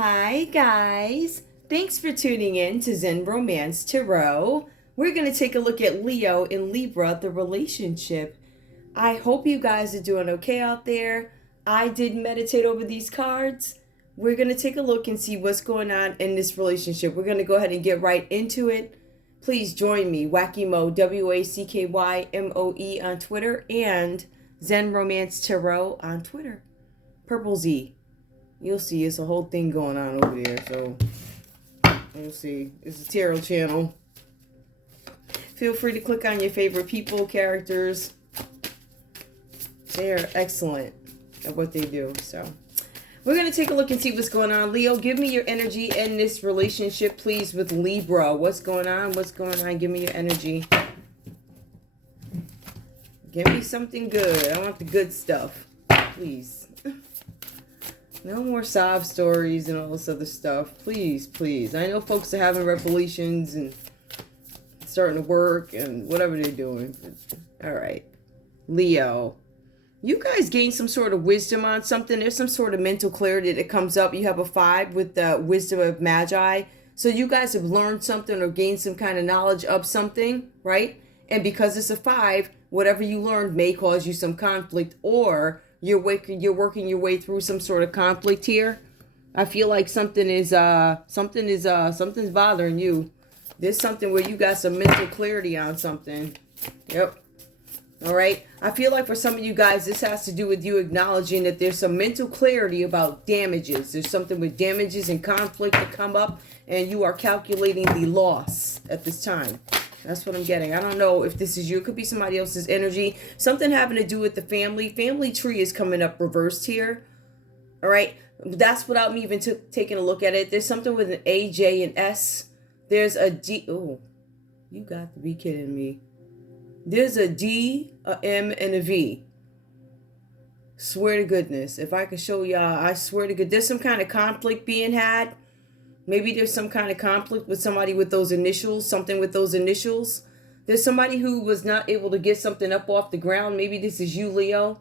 Hi guys, thanks for tuning in to Zen Romance Tarot. We're going to take a look at Leo and Libra, the relationship. I hope you guys are doing okay out there. I did meditate over these cards. We're going to take a look and see what's going on in this relationship. We're going to go ahead and get right into it. Please join me, Wackymo, WACKYMOE on Twitter, and Zen Romance Tarot on Twitter. Purple Z. You'll see it's a whole thing going on over there. So, you'll see. It's a tarot channel. Feel free to click on your favorite people, characters. They're excellent at what they do. So, we're going to take a look and see what's going on. Leo, give me your energy in this relationship, please, with Libra. What's going on? What's going on? Give me your energy. Give me something good. I want the good stuff. Please. No more sob stories and all this other stuff. Please, please. I know folks are having revelations and starting to work and whatever they're doing. All right. Leo. You guys gain some sort of wisdom on something. There's some sort of mental clarity that comes up. You have a 5 with the wisdom of Magi. So you guys have learned something or gained some kind of knowledge of something, right? And because it's a 5, whatever you learned may cause you some conflict, or you're working your way through some sort of conflict here. I feel like something's bothering you. There's something where you got some mental clarity on something. Yep. All right. I feel like for some of you guys, this has to do with you acknowledging that there's some mental clarity about damages. There's something with damages and conflict that come up, and you are calculating the loss at this time. That's what I'm getting. I don't know if this is you. It could be somebody else's energy. Something having to do with the family. Family tree is coming up reversed here. All right. That's without me even taking a look at it. There's something with an A, J, and S. There's a D. Oh, you got to be kidding me. There's a D, a M, and a V. Swear to goodness. If I could show y'all, I swear to God. There's some kind of conflict being had. Maybe there's some kind of conflict with somebody with those initials, something with those initials. There's somebody who was not able to get something up off the ground. Maybe this is you, Leo.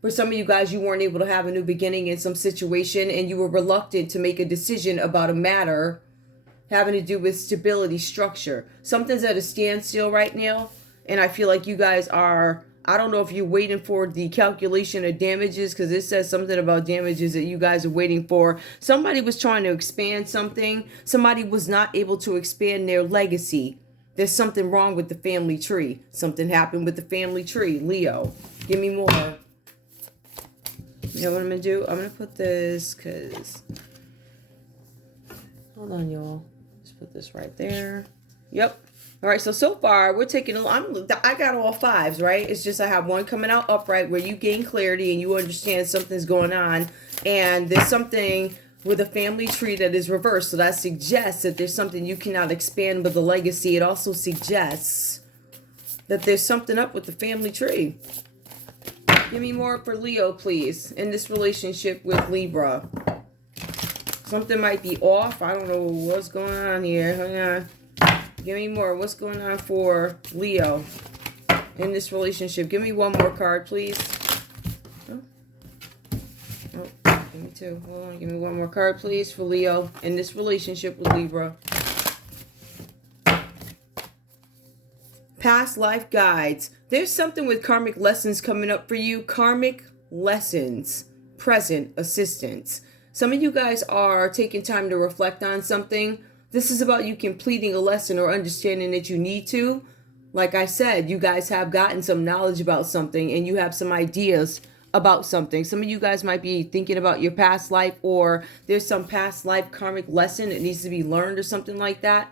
For some of you guys, you weren't able to have a new beginning in some situation, and you were reluctant to make a decision about a matter having to do with stability, structure. Something's at a standstill right now, and I feel like you guys are... I don't know if you're waiting for the calculation of damages, because it says something about damages that you guys are waiting for. Somebody was trying to expand something. Somebody was not able to expand their legacy. There's something wrong with the family tree. Something happened with the family tree. Leo, give me more. You know what I'm going to do? I'm going to put this because... Hold on, y'all. Just put this right there. Yep. All right, so far, we're taking I got all 5s, right? It's just I have one coming out upright where you gain clarity and you understand something's going on. And there's something with a family tree that is reversed. So that suggests that there's something you cannot expand with the legacy. It also suggests that there's something up with the family tree. Give me more for Leo, please, in this relationship with Libra. Something might be off. I don't know what's going on here. Hang on. Give me more. What's going on for Leo in this relationship? Give me one more card, please. Oh, give me 2. Hold on. Give me one more card, please, for Leo in this relationship with Libra. Past life guides. There's something with karmic lessons coming up for you. Karmic lessons. Present assistance. Some of you guys are taking time to reflect on something. This is about you completing a lesson or understanding that you need to. Like I said, you guys have gotten some knowledge about something and you have some ideas about something. Some of you guys might be thinking about your past life, or there's some past life karmic lesson that needs to be learned or something like that.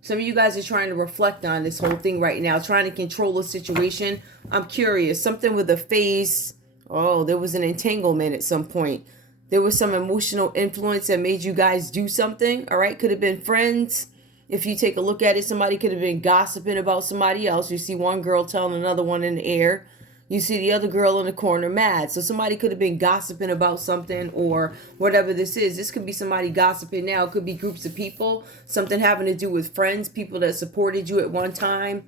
Some of you guys are trying to reflect on this whole thing right now, trying to control the situation. I'm curious. Something with a face. Oh, there was an entanglement at some point. There was some emotional influence that made you guys do something, all right? Could have been friends. If you take a look at it, somebody could have been gossiping about somebody else. You see one girl telling another one in the air. You see the other girl in the corner mad. So somebody could have been gossiping about something or whatever this is. This could be somebody gossiping now. It could be groups of people. Something having to do with friends, people that supported you at one time.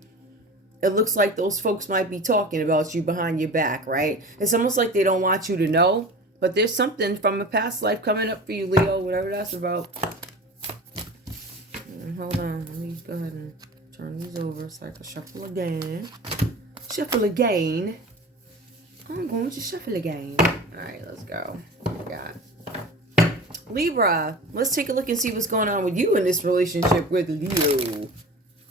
It looks like those folks might be talking about you behind your back, right? It's almost like they don't want you to know. But there's something from a past life coming up for you, Leo, whatever that's about. Hold on. Let me go ahead and turn these over so I can shuffle again. Shuffle again. I'm going to shuffle again. All right, let's go. What we got? Libra. Let's take a look and see what's going on with you in this relationship with Leo.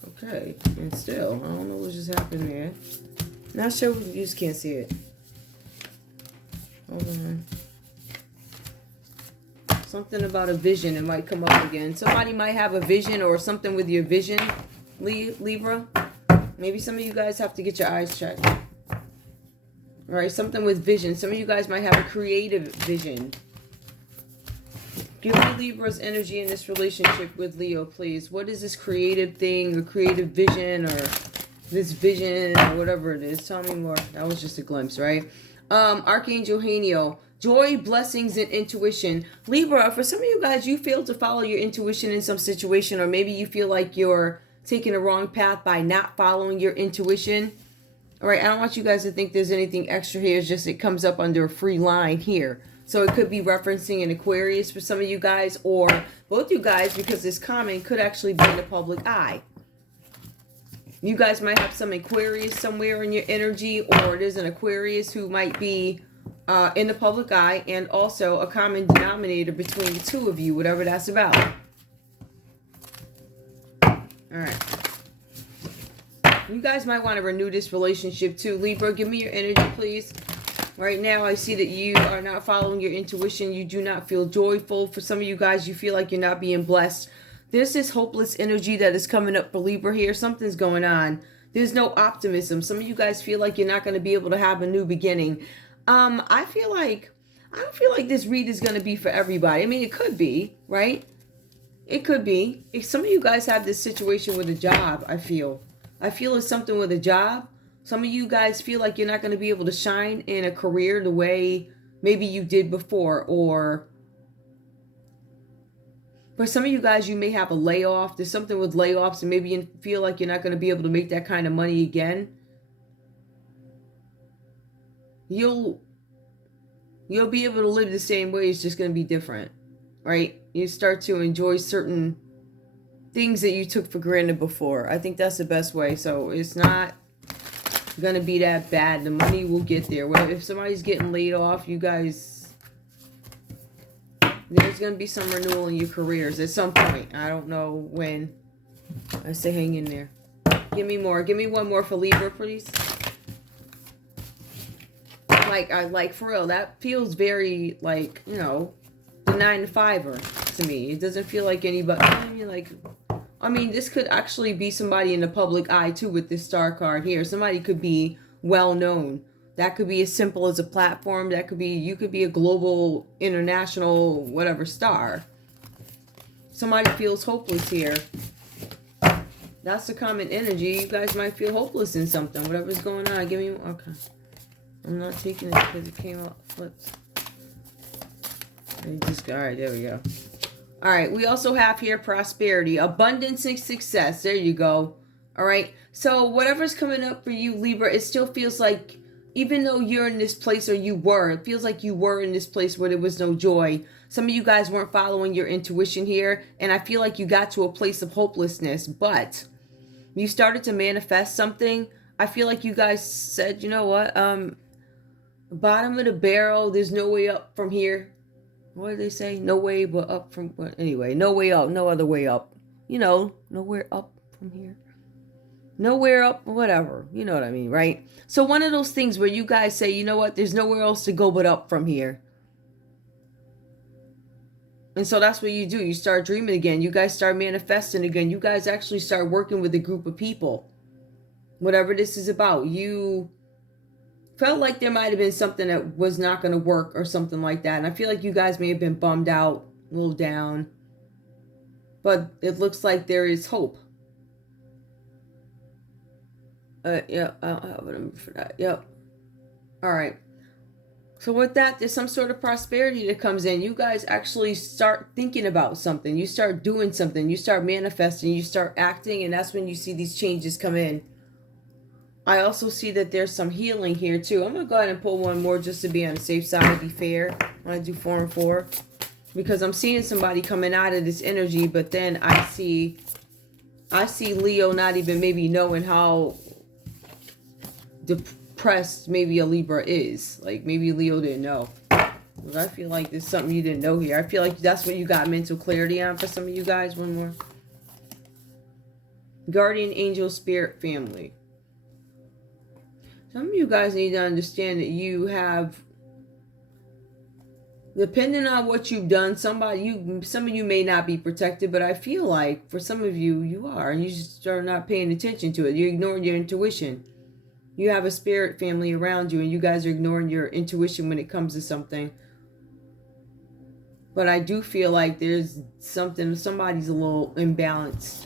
Okay. And still, I don't know what just happened there. Not sure. You just can't see it. Hold on. Something about a vision. It might come up again. Somebody might have a vision or something with your vision, Libra. Maybe some of you guys have to get your eyes checked. All right, something with vision. Some of you guys might have a creative vision. Give me Libra's energy in this relationship with Leo, please. What is this creative thing or creative vision or this vision or whatever it is? Tell me more. That was just a glimpse, right? Archangel Haniel. Joy, blessings, and intuition. Libra, for some of you guys, you fail to follow your intuition in some situation, or maybe you feel like you're taking a wrong path by not following your intuition. All right, I don't want you guys to think there's anything extra here. It's just it comes up under a free line here. So it could be referencing an Aquarius for some of you guys, or both you guys, because this comment could actually be in the public eye. You guys might have some Aquarius somewhere in your energy, or there's an Aquarius who might be in the public eye, and also a common denominator between the two of you, whatever that's about. All right. You guys might want to renew this relationship too. Libra, give me your energy, please. Right now, I see that you are not following your intuition. You do not feel joyful. For some of you guys, you feel like you're not being blessed. There's this hopeless energy that is coming up for Libra here. Something's going on. There's no optimism. Some of you guys feel like you're not going to be able to have a new beginning. I don't feel like this read is going to be for everybody. I mean, it could be, right? It could be. If some of you guys have this situation with a job, I feel it's something with a job. Some of you guys feel like you're not going to be able to shine in a career the way maybe you did before, or for some of you guys, you may have a layoff. There's something with layoffs, and maybe you feel like you're not going to be able to make that kind of money again. You'll be able to live the same way. It's just going to be different, right? You start to enjoy certain things that you took for granted before. I think that's the best way. So it's not going to be that bad. The money will get there. Well, if somebody's getting laid off, you guys, there's going to be some renewal in your careers at some point. I don't know when. I say hang in there. Give me more. Give me one more for Libra, please. Like for real, that feels very like, you know, the 9-to-5er to me. It doesn't feel like anybody. I mean, this could actually be somebody in the public eye too with this star card here. Somebody could be well known. That could be as simple as a platform. That could be, you could be a global, international, whatever star. Somebody feels hopeless here. That's the common energy. You guys might feel hopeless in something. Whatever's going on. Give me, okay. I'm not taking it because it came out flipped. All right, there we go. All right, we also have here prosperity, abundance, and success. There you go. All right, so whatever's coming up for you, Libra, it still feels like, even though you're in this place, or you were, it feels like you were in this place where there was no joy. Some of you guys weren't following your intuition here, and I feel like you got to a place of hopelessness, but you started to manifest something. I feel like you guys said, you know what, bottom of the barrel, there's no way up from here. What do they say? No way but up from, but anyway, no way up, no other way up. You know, nowhere up from here. Nowhere up, whatever. You know what I mean, right? So one of those things where you guys say, you know what, there's nowhere else to go but up from here. And so that's what you do. You start dreaming again. You guys start manifesting again. You guys actually start working with a group of people. Whatever this is about. You felt like there might have been something that was not going to work or something like that. And I feel like you guys may have been bummed out, a little down. But it looks like there is hope. Yeah, I don't have a number for that. Yep. All right. So with that, there's some sort of prosperity that comes in. You guys actually start thinking about something. You start doing something. You start manifesting. You start acting. And that's when you see these changes come in. I also see that there's some healing here too. I'm going to go ahead and pull one more just to be on the safe side, be fair. I'm going to do 4 and 4. Because I'm seeing somebody coming out of this energy, but then I see Leo not even maybe knowing how depressed maybe a Libra is. Like maybe Leo didn't know. I feel like there's something you didn't know here. I feel like that's what you got mental clarity on for some of you guys. One more. Guardian angel spirit family. Some of you guys need to understand that you have, depending on what you've done, some of you may not be protected, but I feel like for some of you, you are, and you just are not paying attention to it. You're ignoring your intuition. You have a spirit family around you, and you guys are ignoring your intuition when it comes to something. But I do feel like there's somebody's a little imbalanced.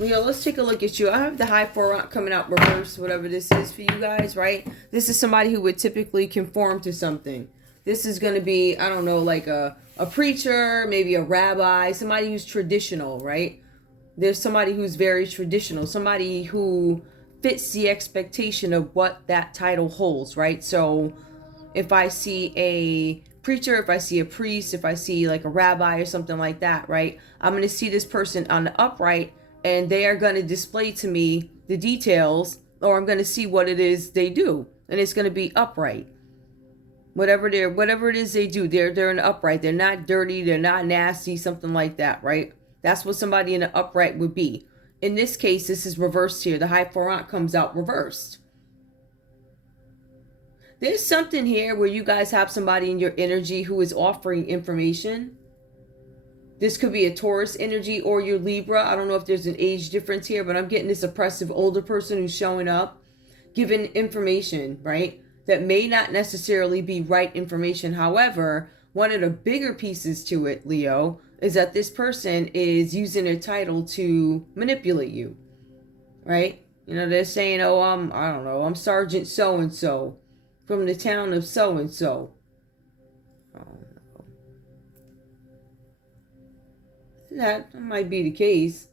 Leo, let's take a look at you. I have the high 4 coming out reverse, whatever this is for you guys, right? This is somebody who would typically conform to something. This is going to be, I don't know, like a preacher, maybe a rabbi, somebody who's traditional, right? There's somebody who's very traditional, somebody who fits the expectation of what that title holds, right? So if I see a preacher, if I see a priest, if I see like a rabbi or something like that, right? I'm going to see this person on the upright, and they are going to display to me the details, or I'm going to see what it is they do, and it's going to be upright. Whatever it is they do, they're in the upright. They're not dirty, they're not nasty, something like that, right? That's what somebody in the upright would be. In this case, this is reversed here. The high 4 comes out reversed. There's something here where you guys have somebody in your energy who is offering information. This could be a Taurus energy or your Libra. I don't know if there's an age difference here, but I'm getting this oppressive older person who's showing up, giving information, right? That may not necessarily be right information. However, one of the bigger pieces to it, Leo, is that this person is using their title to manipulate you, right? You know, they're saying, oh, I don't know, I'm Sergeant so-and-so from the town of so-and-so. That might be the case.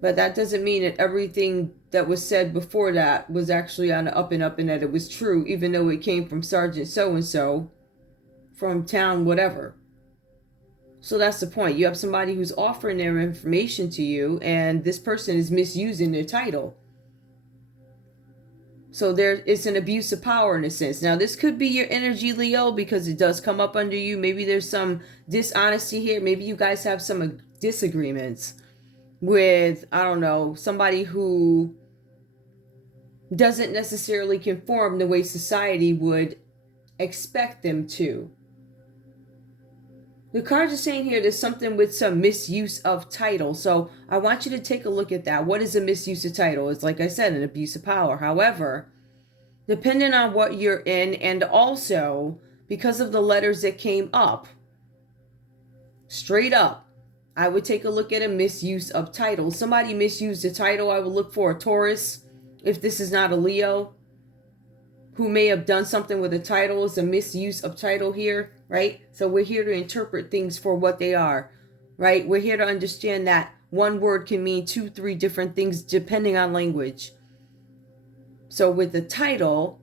But that doesn't mean that everything that was said before that was actually on the up and that it was true, even though it came from Sergeant so-and-so from town whatever. So that's the point. You have somebody who's offering their information to you, and this person is misusing their title. So it's an abuse of power in a sense. Now, this could be your energy, Leo, because it does come up under you. Maybe there's some dishonesty here. Maybe you guys have some disagreements with, I don't know, somebody who doesn't necessarily conform the way society would expect them to. The cards are saying here there's something with some misuse of title. So I want you to take a look at that. What is a misuse of title? It's like I said, an abuse of power. However, depending on what you're in, and also because of the letters that came up, straight up, I would take a look at a misuse of title. Somebody misused the title. I would look for a Taurus, if this is not a Leo, who may have done something with a title. It's a misuse of title here, right? So we're here to interpret things for what they are, right? We're here to understand that one word can mean 2, 3 different things depending on language. So with the title,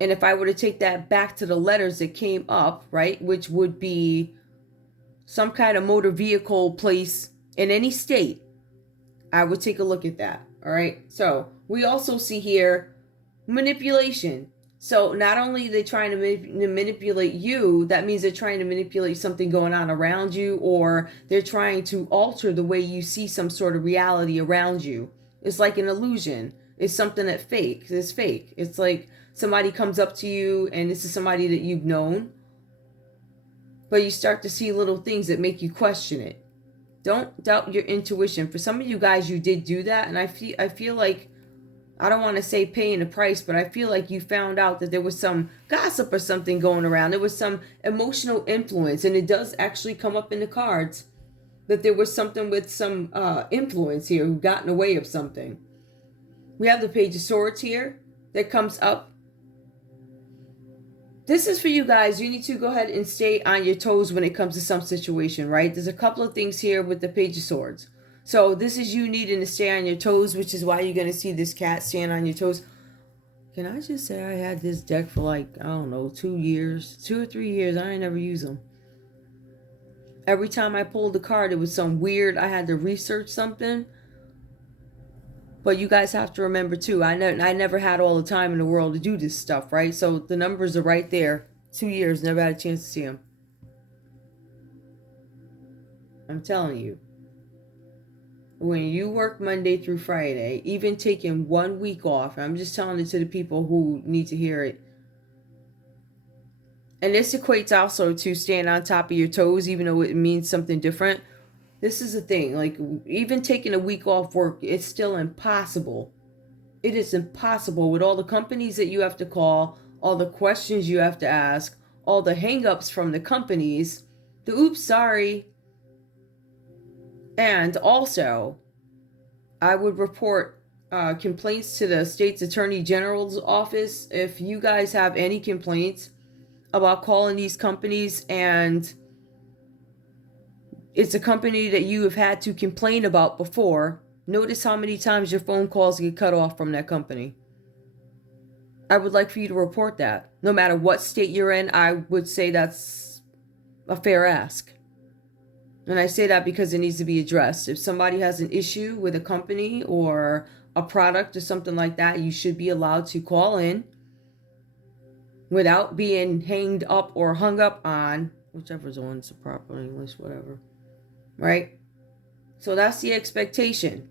and if I were to take that back to the letters that came up, right, which would be some kind of motor vehicle place in any state, I would take a look at that, all right? So we also see here manipulation. So not only are they trying to manipulate you, that means they're trying to manipulate something going on around you, or they're trying to alter the way you see some sort of reality around you. It's like an illusion. It's something that is fake. It's like somebody comes up to you, and this is somebody that you've known, but you start to see little things that make you question it. Don't doubt your intuition. For some of you guys, you did do that, and I feel like, I don't want to say paying the price, but I feel like you found out that there was some gossip or something going around. There was some emotional influence, and it does actually come up in the cards that there was something with some influence here who got in the way of something. We have the Page of Swords here that comes up. This is for you guys. You need to go ahead and stay on your toes when it comes to some situation, right? There's a couple of things here with the Page of Swords. So this is you needing to stay on your toes, which is why you're going to see this cat stand on your toes. Can I just say I had this deck for like, I don't know, 2 years, 2 or 3 years. I ain't never used them. Every time I pulled the card, it was some weird, I had to research something. But you guys have to remember too, I never had all the time in the world to do this stuff, right? So the numbers are right there. 2 years, never had a chance to see them. I'm telling you. When you work Monday through Friday, even taking 1 week off, I'm just telling it to the people who need to hear it. And this equates also to staying on top of your toes, even though it means something different. This is the thing, like even taking a week off work, it's still impossible. It is impossible with all the companies that you have to call, all the questions you have to ask, all the hang-ups from the companies, the oops, sorry. And also, I would report complaints to the state's attorney general's office if you guys have any complaints about calling these companies and it's a company that you have had to complain about before. Notice how many times your phone calls get cut off from that company. I would like for you to report that. No matter what state you're in, I would say that's a fair ask. And I say that because it needs to be addressed. If somebody has an issue with a company or a product or something like that, you should be allowed to call in without being hanged up or hung up on, whichever's on the proper English, whatever. Right? So that's the expectation.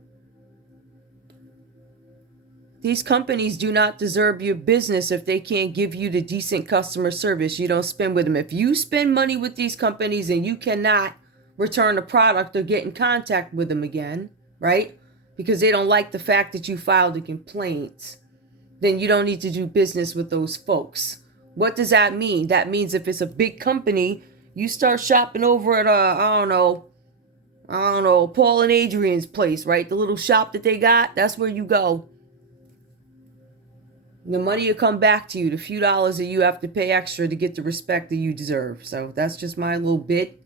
These companies do not deserve your business if they can't give you the decent customer service you don't spend with them. If you spend money with these companies and you cannot return a product or get in contact with them again, right? Because they don't like the fact that you filed a complaint, then you don't need to do business with those folks. What does that mean? That means if it's a big company, you start shopping over at I don't know, Paul and Adrian's place, right? The little shop that they got, that's where you go. The money will come back to you, the few dollars that you have to pay extra to get the respect that you deserve. So that's just my little bit.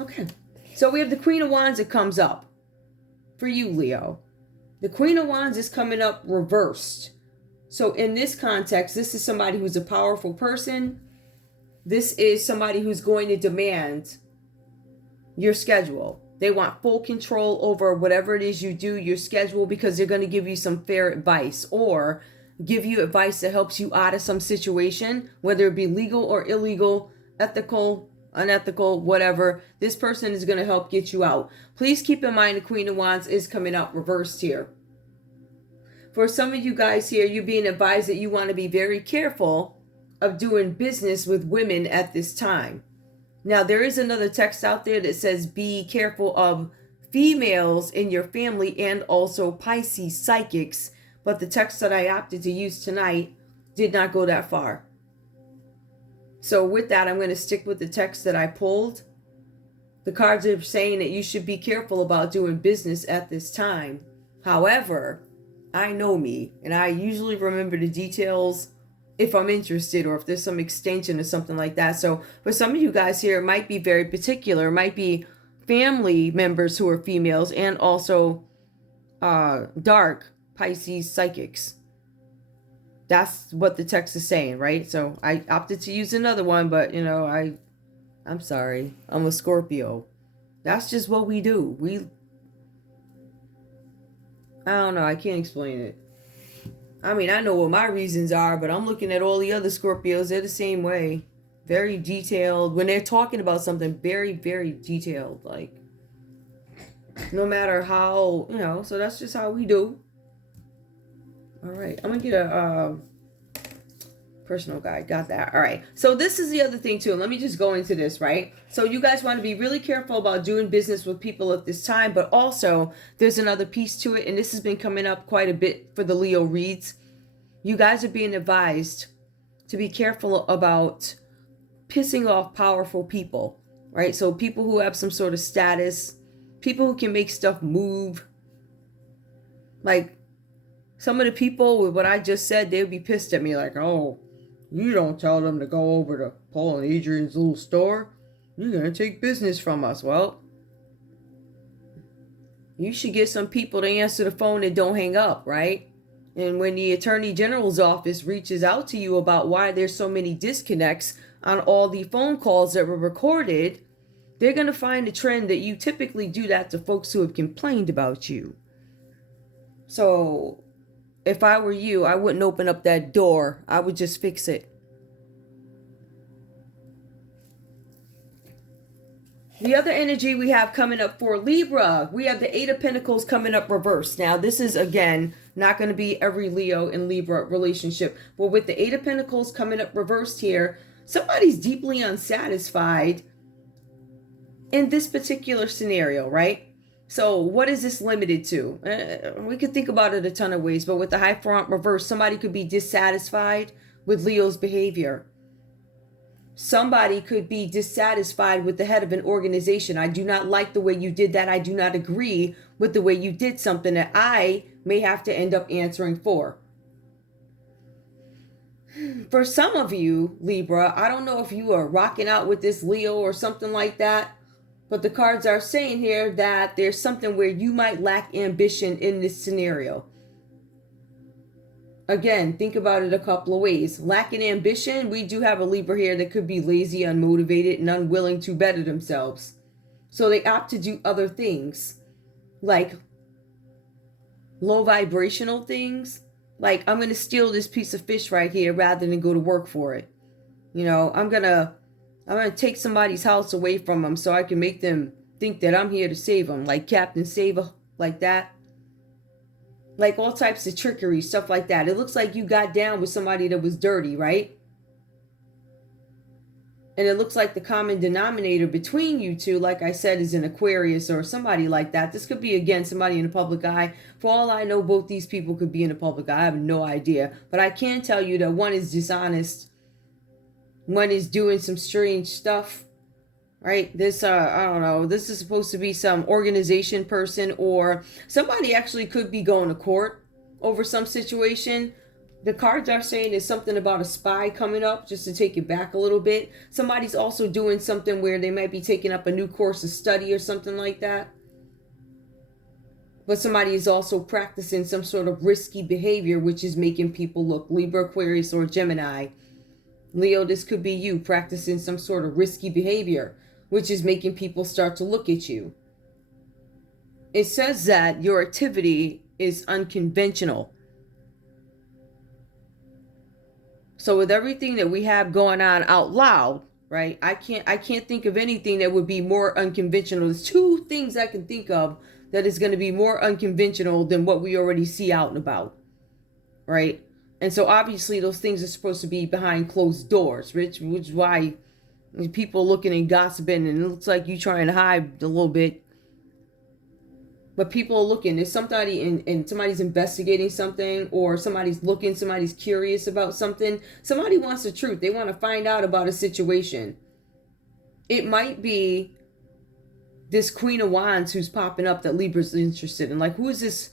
Okay, so we have the Queen of Wands that comes up for you, Leo. The Queen of Wands is coming up reversed. So in this context, this is somebody who's a powerful person. This is somebody who's going to demand your schedule. They want full control over whatever it is you do, your schedule, because they're going to give you some fair advice or give you advice that helps you out of some situation, whether it be legal or illegal, ethical, unethical, whatever. This person is going to help get you out. Please keep in mind the Queen of Wands is coming out reversed here. For some of you guys here, you're being advised that you want to be very careful of doing business with women at this time. Now, there is another text out there that says be careful of females in your family and also Pisces psychics. But the text that I opted to use tonight did not go that far. So with that, I'm going to stick with the text that I pulled. The cards are saying that you should be careful about doing business at this time. However, I know me, and I usually remember the details if I'm interested or if there's some extension or something like that. So for some of you guys here, it might be very particular. It might be family members who are females and also dark Pisces psychics. That's what the text is saying, right? So I opted to use another one, but you know, I'm sorry. I'm a Scorpio. That's just what we do. I don't know. I can't explain it. I mean, I know what my reasons are, but I'm looking at all the other Scorpios. They're the same way. Very detailed. When they're talking about something, very, very detailed. Like, no matter how, you know, so that's just how we do. All right. I'm going to get a personal guide. Got that. All right. So this is the other thing, too. Let me just go into this, right? So you guys want to be really careful about doing business with people at this time, but also there's another piece to it, and this has been coming up quite a bit for the Leo reads. You guys are being advised to be careful about pissing off powerful people, right? So people who have some sort of status, people who can make stuff move. Like some of the people with what I just said, they would be pissed at me like, oh, you don't tell them to go over to Paul and Adrian's little store. You're going to take business from us. Well, you should get some people to answer the phone and don't hang up, right? And when the Attorney General's office reaches out to you about why there's so many disconnects on all the phone calls that were recorded, they're going to find a trend that you typically do that to folks who have complained about you. So if I were you, I wouldn't open up that door. I would just fix it. The other energy we have coming up for Libra, we have the Eight of Pentacles coming up reversed. Now, this is, again, not going to be every Leo and Libra relationship. But with the Eight of Pentacles coming up reversed here, somebody's deeply unsatisfied in this particular scenario, right? So what is this limited to? We could think about it a ton of ways, but with the High Front reverse, somebody could be dissatisfied with Leo's behavior. Somebody could be dissatisfied with the head of an organization. I do not like the way you did that. I do not agree with the way you did something that I may have to end up answering for. For some of you, Libra, I don't know if you are rocking out with this Leo or something like that, but the cards are saying here that there's something where you might lack ambition in this scenario. Again, think about it a couple of ways. Lacking ambition, we do have a Libra here that could be lazy, unmotivated, and unwilling to better themselves. So they opt to do other things, like low vibrational things. Like, I'm going to steal this piece of fish right here rather than go to work for it. You know, I'm going to take somebody's house away from them so I can make them think that I'm here to save them. Like Captain Saver, like that. Like all types of trickery, stuff like that. It looks like you got down with somebody that was dirty, right? And it looks like the common denominator between you two, like I said, is an Aquarius or somebody like that. This could be, again, somebody in the public eye. For all I know, both these people could be in the public eye. I have no idea. But I can tell you that one is dishonest. One is doing some strange stuff. Right? This, I don't know, this is supposed to be some organization person, or somebody actually could be going to court over some situation. The cards are saying there's something about a spy coming up, just to take it back a little bit. Somebody's also doing something where they might be taking up a new course of study or something like that. But somebody is also practicing some sort of risky behavior, which is making people look. Libra, Aquarius, or Gemini. Leo, this could be you practicing some sort of risky behavior, which is making people start to look at you. It says that your activity is unconventional. So with everything that we have going on out loud, right? I can't think of anything that would be more unconventional. There's two things I can think of that is going to be more unconventional than what we already see out and about, right? And so obviously those things are supposed to be behind closed doors, which is why people looking and gossiping, and it looks like you trying to hide a little bit. But people are looking. There's somebody and somebody's investigating something, or somebody's looking, somebody's curious about something. Somebody wants the truth. They want to find out about a situation. It might be this Queen of Wands who's popping up that Libra's interested in. Like, who is this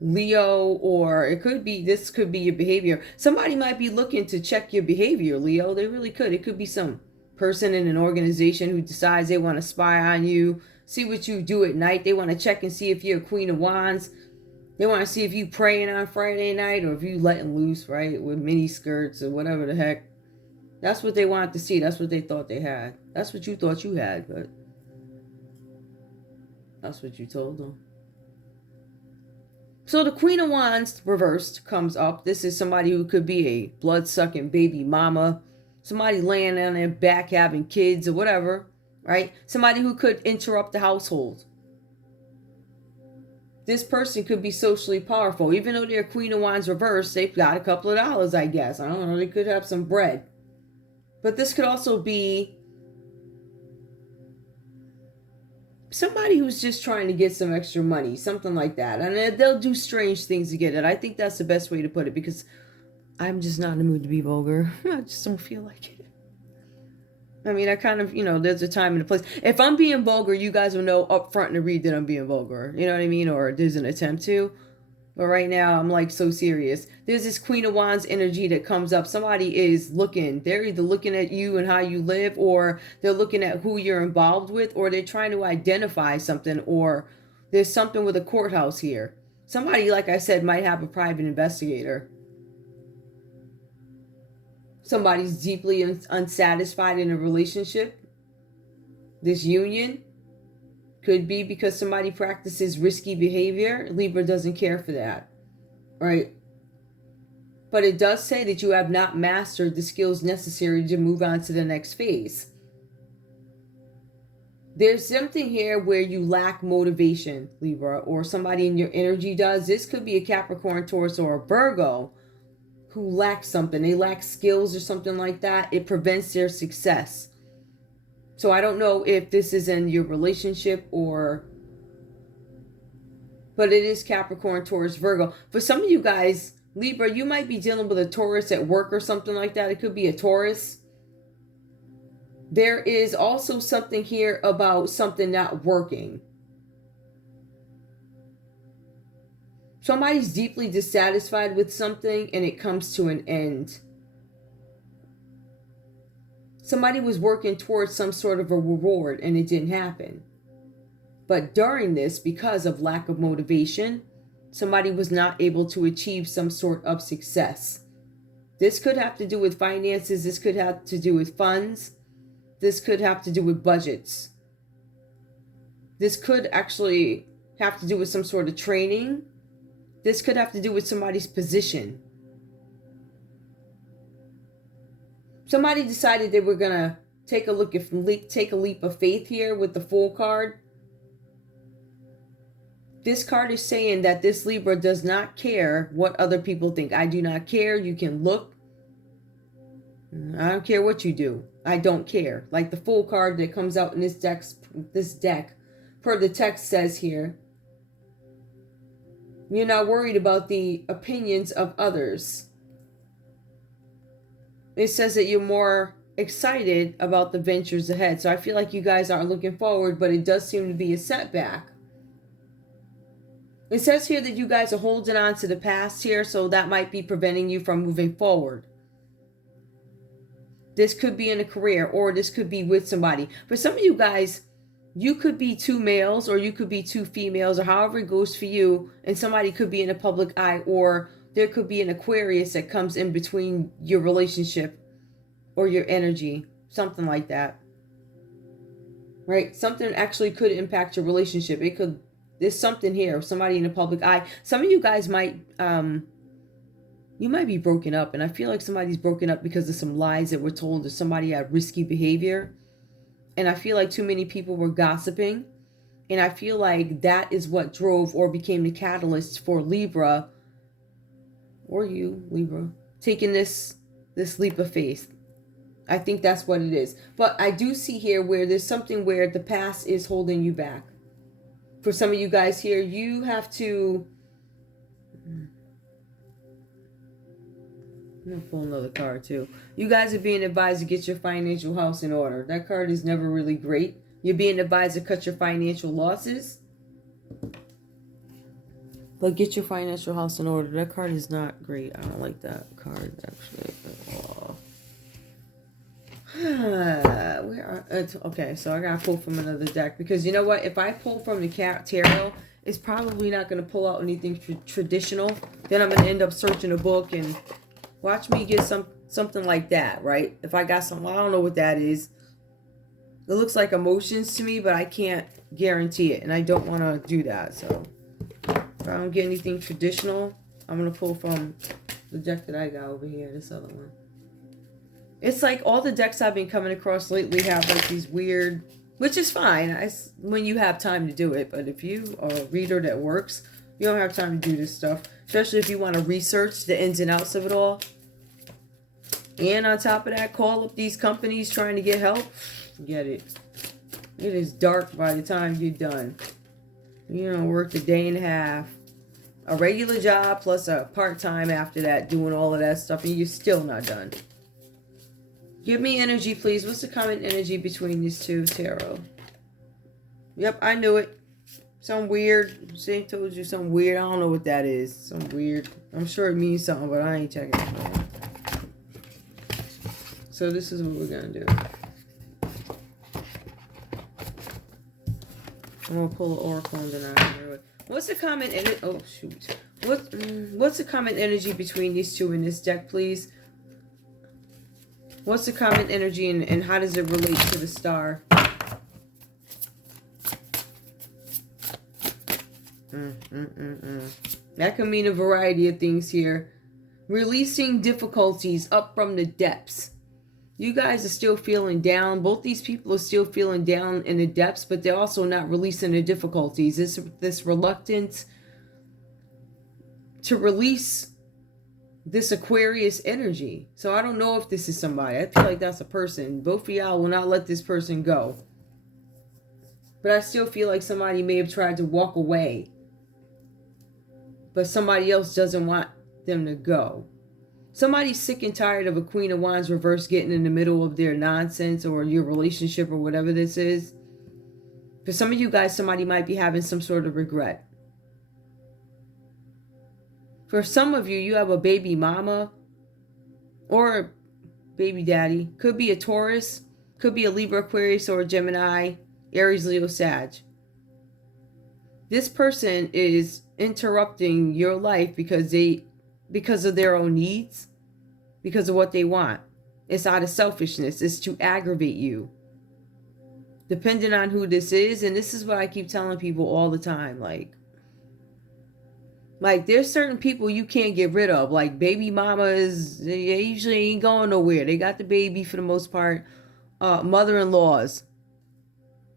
Leo? Or it could be, this could be your behavior. Somebody might be looking to check your behavior, Leo. They really could. It could be some person in an organization who decides they want to spy on you, see what you do at night. They want to check and see if you're a Queen of Wands. They want to see if you praying on Friday night, or if you letting loose, right, with mini skirts or whatever the heck. That's what they wanted to see. That's what they thought they had. That's what you thought you had, but that's what you told them. So the Queen of Wands reversed comes up. This is somebody who could be a blood-sucking baby mama, somebody laying on their back having kids or whatever, right? Somebody who could interrupt the household. This person could be socially powerful. Even though they're Queen of Wands reversed, they've got a couple of dollars, I guess. I don't know. They could have some bread. But this could also be somebody who's just trying to get some extra money, something like that. And they'll do strange things to get it. I think that's the best way to put it, because I'm just not in the mood to be vulgar. I just don't feel like it. I mean, I kind of, there's a time and a place. If I'm being vulgar, you guys will know up front in the read that I'm being vulgar. You know what I mean? Or there's an attempt to. But right now, I'm like so serious. There's this Queen of Wands energy that comes up. Somebody is looking. They're either looking at you and how you live, or they're looking at who you're involved with, or they're trying to identify something, or there's something with a courthouse here. Somebody, like I said, might have a private investigator. Somebody's deeply unsatisfied in a relationship. This union could be because somebody practices risky behavior. Libra doesn't care for that, right? But it does say that you have not mastered the skills necessary to move on to the next phase. There's something here where you lack motivation, Libra, or somebody in your energy does. This could be a Capricorn, Taurus, or a Virgo who lacks something. They lack skills or something like that. It prevents their success. So I don't know if this is in your relationship or... But it is Capricorn, Taurus, Virgo. For some of you guys, Libra, you might be dealing with a Taurus at work or something like that. It could be a Taurus. There is also something here about something not working. Somebody's deeply dissatisfied with something and it comes to an end. Somebody was working towards some sort of a reward and it didn't happen. But during this, because of lack of motivation, somebody was not able to achieve some sort of success. This could have to do with finances. This could have to do with funds. This could have to do with budgets. This could actually have to do with some sort of training. This could have to do with somebody's position. Somebody decided they were going to take a leap of faith here with the Fool card. This card is saying that this Libra does not care what other people think. I do not care. You can look. I don't care what you do. I don't care. Like the Fool card that comes out in this deck, per the text says here, you're not worried about the opinions of others. It says that you're more excited about the ventures ahead. So I feel like you guys are looking forward, but it does seem to be a setback. It says here that you guys are holding on to the past here, so that might be preventing you from moving forward. This could be in a career, or this could be with somebody. For some of you guys, you could be two males, or you could be two females, or however it goes for you, and somebody could be in a public eye, or there could be an Aquarius that comes in between your relationship or your energy, something like that. Right? Something actually could impact your relationship. There's something here, somebody in a public eye. Some of you guys might, you might be broken up, and I feel like somebody's broken up because of some lies that were told, or somebody had risky behavior. And I feel like too many people were gossiping. And I feel like that is what drove or became the catalyst for Libra, or you, Libra, taking this leap of faith. I think that's what it is. But I do see here where there's something where the past is holding you back. For some of you guys here, you have to... I'm going to pull another card too. You guys are being advised to get your financial house in order. That card is never really great. You're being advised to cut your financial losses. But get your financial house in order. That card is not great. I don't like that card, actually. Okay, so I got to pull from another deck. Because you know what? If I pull from the tarot, it's probably not going to pull out anything traditional. Then I'm going to end up searching a book and watch me get something like that, right? If I got something, I don't know what that is. It looks like emotions to me, but I can't guarantee it. And I don't want to do that, so... If I don't get anything traditional, I'm going to pull from the deck that I got over here, this other one. It's like all the decks I've been coming across lately have like these weird, which is fine when you have time to do it. But if you are a reader that works, you don't have time to do this stuff. Especially if you want to research the ins and outs of it all. And on top of that, call up these companies trying to get help. Forget it. It is dark by the time you're done. You know, worked a day and a half, a regular job plus a part-time after that, doing all of that stuff, and you're still not done. Give me energy, please. What's the common energy between these two, tarot? Yep, I knew it. Some weird. Say told you some weird. I don't know what that is. Some weird. I'm sure it means something, but I ain't checking it. So this is what we're going to do. I'm going to pull an oracle and then I'll... What's the common energy? Oh, shoot. What's the common energy between these two in this deck, please? What's the common energy and how does it relate to the star? That can mean a variety of things here. Releasing difficulties up from the depths. You guys are still feeling down. Both these people are still feeling down in the depths, but they're also not releasing the difficulties. This reluctance to release this Aquarius energy. So I don't know if this is somebody. I feel like that's a person. Both of y'all will not let this person go. But I still feel like somebody may have tried to walk away, but somebody else doesn't want them to go. Somebody's sick and tired of a Queen of Wands reverse getting in the middle of their nonsense or your relationship or whatever this is. For some of you guys, somebody might be having some sort of regret. For some of you, you have a baby mama or a baby daddy. Could be a Taurus, could be a Libra, Aquarius, or a Gemini, Aries, Leo, Sag. This person is interrupting your life because of their own needs, because of what they want. It's out of selfishness. It's to aggravate you. Depending on who this is, and this is what I keep telling people all the time, like there's certain people you can't get rid of. Like baby mamas, they usually ain't going nowhere. They got the baby for the most part. Mother-in-laws.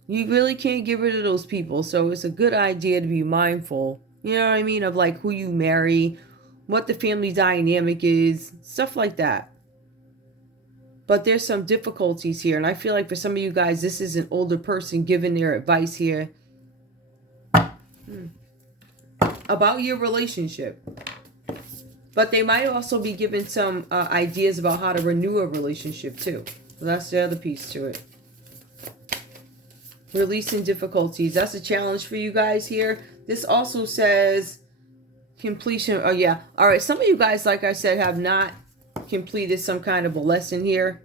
You really can't get rid of those people. So it's a good idea to be mindful, you know what I mean, of like who you marry, what the family dynamic is, stuff like that. But there's some difficulties here. And I feel like for some of you guys, this is an older person giving their advice here about your relationship. But they might also be giving some ideas about how to renew a relationship too. So that's the other piece to it. Releasing difficulties. That's a challenge for you guys here. This also says completion. Oh, yeah. All right. Some of you guys, like I said, have not completed some kind of a lesson here.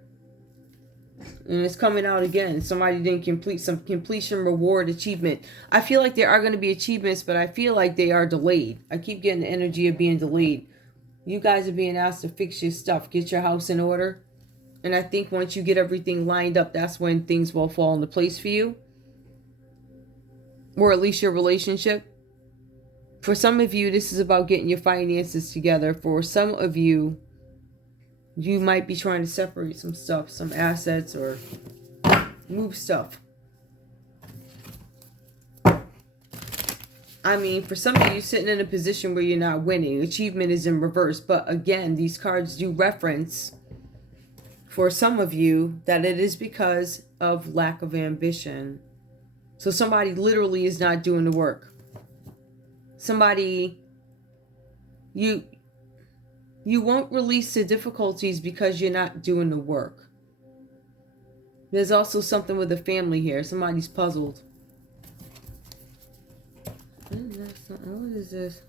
And it's coming out again. Somebody didn't complete some completion, reward, achievement. I feel like there are going to be achievements, but I feel like they are delayed. I keep getting the energy of being delayed. You guys are being asked to fix your stuff. Get your house in order. And I think once you get everything lined up, that's when things will fall into place for you. Or at least your relationship. For some of you, this is about getting your finances together. For some of you, you might be trying to separate some stuff, some assets, or move stuff. I mean, for some of you, sitting in a position where you're not winning. Achievement is in reverse. But again, these cards do reference, for some of you, that it is because of lack of ambition. So somebody literally is not doing the work. Somebody, you won't release the difficulties because you're not doing the work. There's also something with the family here. Somebody's puzzled. What is this?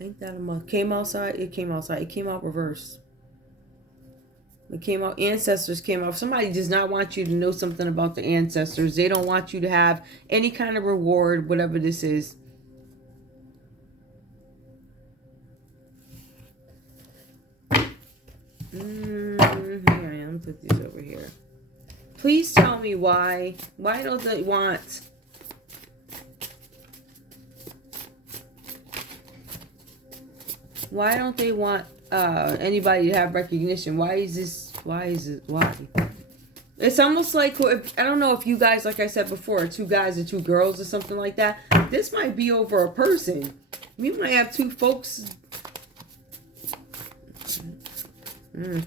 Ain't that a month? Came outside? It came outside. It came out reverse. It came out, ancestors came out. Somebody does not want you to know something about the ancestors. They don't want you to have any kind of reward, whatever this is. Here I am. Put these over here. Please tell me why. Why don't they want... Why don't they want anybody to have recognition? Why? It's almost like, I don't know if you guys, like I said before, are two guys or two girls or something like that. This might be over a person. We might have two folks.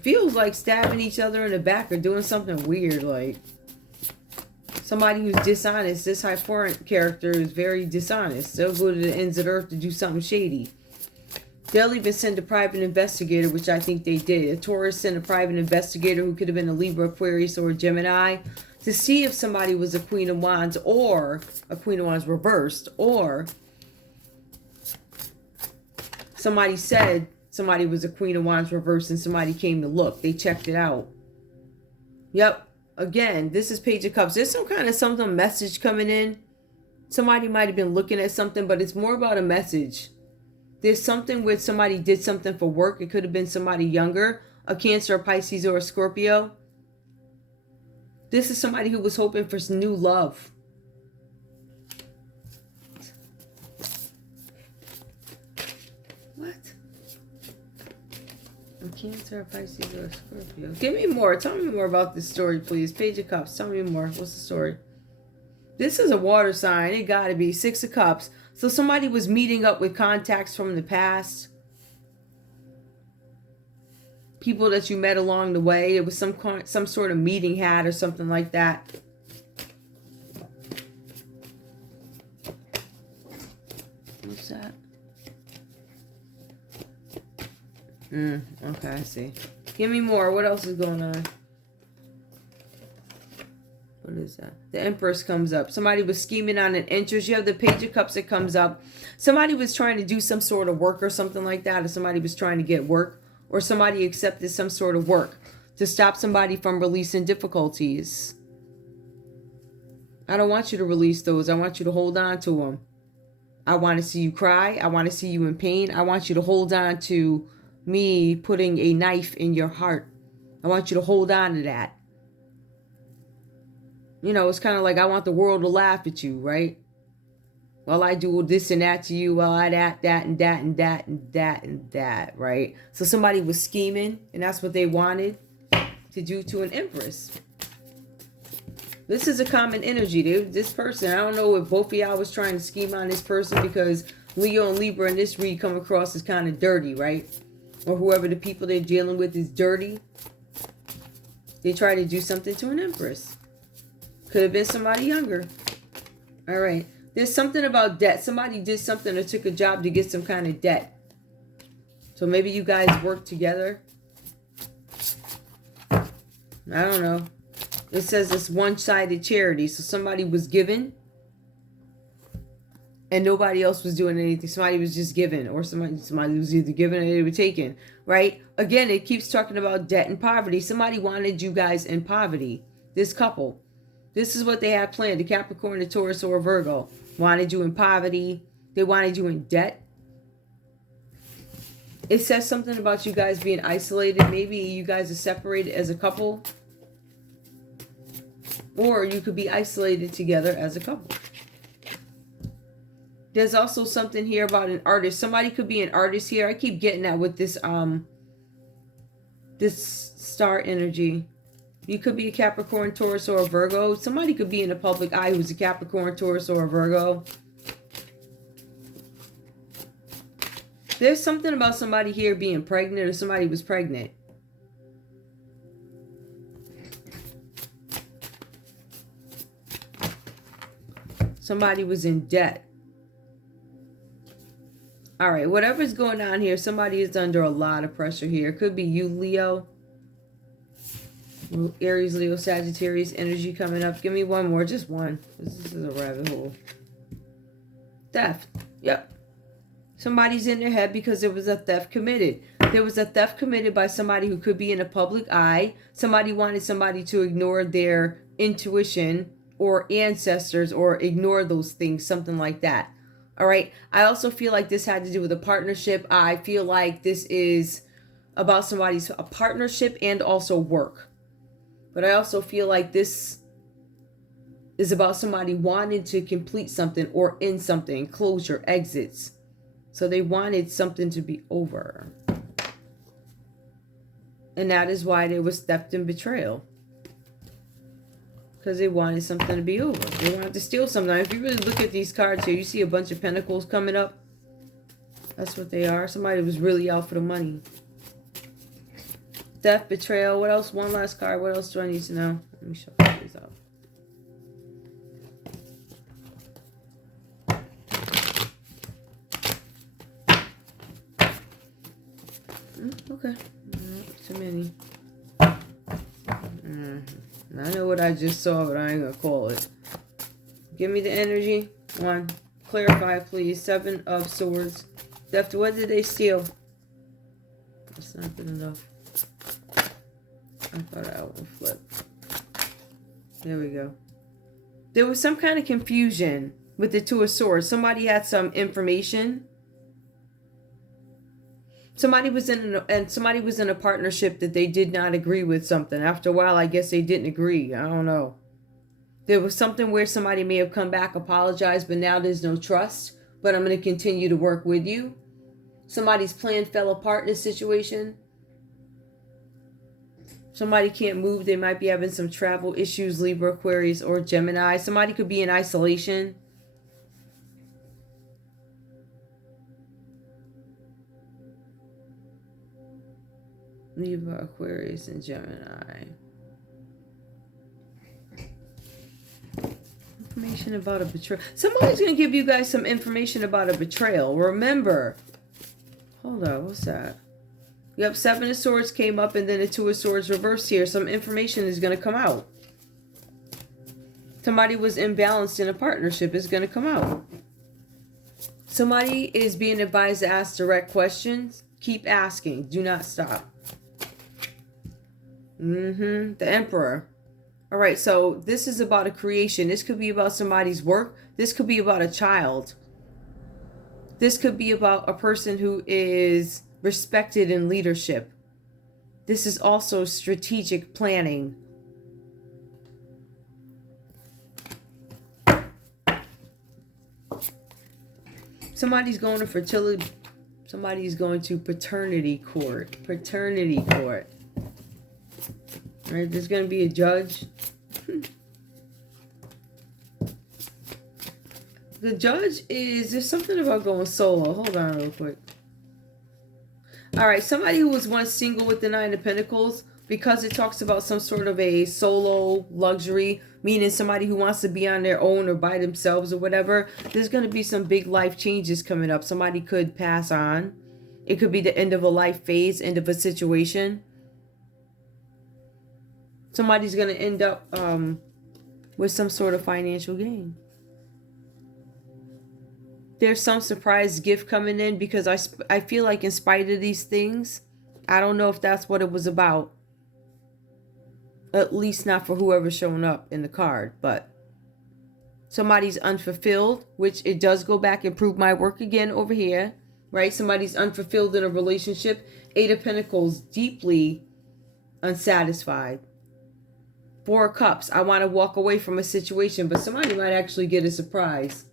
Feels like stabbing each other in the back or doing something weird. Like somebody who's dishonest. This high foreign character is very dishonest. They'll go to the ends of the earth to do something shady. They'll even send a private investigator, which I think they did. A Taurus sent a private investigator who could have been a Libra, Aquarius, or a Gemini to see if somebody was a Queen of Wands or a Queen of Wands reversed, or somebody said somebody was a Queen of Wands reversed and somebody came to look. They checked it out. Yep. Again, this is Page of Cups. There's some kind of something message coming in. Somebody might have been looking at something, but it's more about a message. There's something where somebody did something for work. It could have been somebody younger, a Cancer, a Pisces, or a Scorpio. This is somebody who was hoping for some new love. What? A Cancer, a Pisces, or a Scorpio. Give me more. Tell me more about this story, please. Page of Cups. Tell me more. What's the story? This is a water sign. It gotta be. Six of Cups. So somebody was meeting up with contacts from the past. People that you met along the way. It was some sort of meeting had or something like that. What's that? Okay, I see. Give me more. What else is going on? What is that? The Empress comes up. Somebody was scheming on an interest. You have the Page of Cups that comes up. Somebody was trying to do some sort of work or something like that. Or somebody was trying to get work. Or somebody accepted some sort of work to stop somebody from releasing difficulties. I don't want you to release those. I want you to hold on to them. I want to see you cry. I want to see you in pain. I want you to hold on to me putting a knife in your heart. I want you to hold on to that. You know, it's kind of like I want the world to laugh at you, right? Well, I do this and that to you. Well, I that and that and that and that and that, right? So somebody was scheming, and that's what they wanted to do to an Empress. This is a common energy. This person, I don't know if both of y'all was trying to scheme on this person, because Leo and Libra in this read come across as kind of dirty, right? Or whoever the people they're dealing with is dirty. They try to do something to an Empress. Could have been somebody younger. All right. There's something about debt. Somebody did something or took a job to get some kind of debt. So maybe you guys work together. I don't know. It says it's one-sided charity. So somebody was given and nobody else was doing anything. Somebody was just given, or somebody was either given or they were taken, right? Again, it keeps talking about debt and poverty. Somebody wanted you guys in poverty. This couple. This is what they had planned. The Capricorn, the Taurus, or Virgo wanted you in poverty. They wanted you in debt. It says something about you guys being isolated. Maybe you guys are separated as a couple. Or you could be isolated together as a couple. There's also something here about an artist. Somebody could be an artist here. I keep getting that with this this star energy. You could be a Capricorn, Taurus, or a Virgo. Somebody could be in the public eye who's a Capricorn, Taurus, or a Virgo. There's something about somebody here being pregnant, or somebody was pregnant. Somebody was in debt. All right, whatever's going on here, somebody is under a lot of pressure here. It could be you, Leo. Aries, Leo, Sagittarius energy coming up. Give me one more, just one. This is a rabbit hole. Theft. Yep. Somebody's in their head because there was a theft committed. There was a theft committed by somebody who could be in a public eye. Somebody wanted somebody to ignore their intuition or ancestors, or ignore those things, something like that. All right. I also feel like this had to do with a partnership. I feel like this is about somebody's a partnership and also work. But I also feel like this is about somebody wanting to complete something or end something, closure, exits. So they wanted something to be over. And that is why there was theft and betrayal. Because they wanted something to be over. They wanted to steal something. If you really look at these cards here, you see a bunch of pentacles coming up. That's what they are. Somebody was really out for the money. Theft, betrayal. What else? One last card. What else do I need to know? Let me show these out. Okay. Too many. I know what I just saw, but I ain't gonna call it. Give me the energy. 1. Clarify, please. 7 of Swords. Theft. What did they steal? That's not good enough. I thought I would flip. There we go. There was some kind of confusion with the 2 of Swords. Somebody had some information. Somebody was in a partnership that they did not agree with something. After a while, I guess they didn't agree. I don't know. There was something where somebody may have come back, apologized, but now there's no trust. But I'm going to continue to work with you. Somebody's plan fell apart in this situation. Somebody can't move. They might be having some travel issues, Libra, Aquarius, or Gemini. Somebody could be in isolation. Libra, Aquarius, and Gemini. Information about a betrayal. Somebody's going to give you guys some information about a betrayal. Remember. Hold on. What's that? Yep, 7 of Swords came up and then the 2 of Swords reversed here. Some information is going to come out. Somebody was imbalanced in a partnership is going to come out. Somebody is being advised to ask direct questions. Keep asking. Do not stop. The Emperor. All right, so this is about a creation. This could be about somebody's work. This could be about a child. This could be about a person who is respected in leadership. This is also strategic planning. Somebody's going to fertility. Somebody's going to paternity court. Paternity court. All right, there's going to be a judge. The judge is, there's something about going solo. Hold on real quick. All right, somebody who was once single with the 9 of Pentacles, because it talks about some sort of a solo luxury, meaning somebody who wants to be on their own or by themselves or whatever, there's going to be some big life changes coming up. Somebody could pass on. It could be the end of a life phase, end of a situation. Somebody's going to end up with some sort of financial gain. There's some surprise gift coming in because I feel like in spite of these things, I don't know if that's what it was about. At least not for whoever's showing up in the card. But somebody's unfulfilled, which it does go back and prove my work again over here. Right? Somebody's unfulfilled in a relationship. 8 of Pentacles, deeply unsatisfied. 4 of Cups, I want to walk away from a situation, but somebody might actually get a surprise.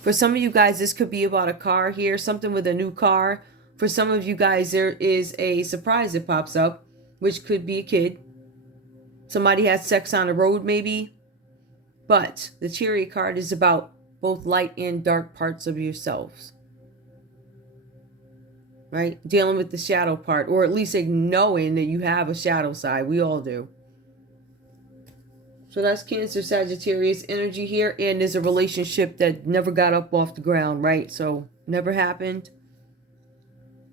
For some of you guys, this could be about a car here, something with a new car. For some of you guys, there is a surprise that pops up, which could be a kid. Somebody had sex on the road, maybe. But the Chariot card is about both light and dark parts of yourselves. Right? Dealing with the shadow part, or at least knowing that you have a shadow side. We all do. So that's Cancer, Sagittarius energy here. And there's a relationship that never got up off the ground, right? So never happened.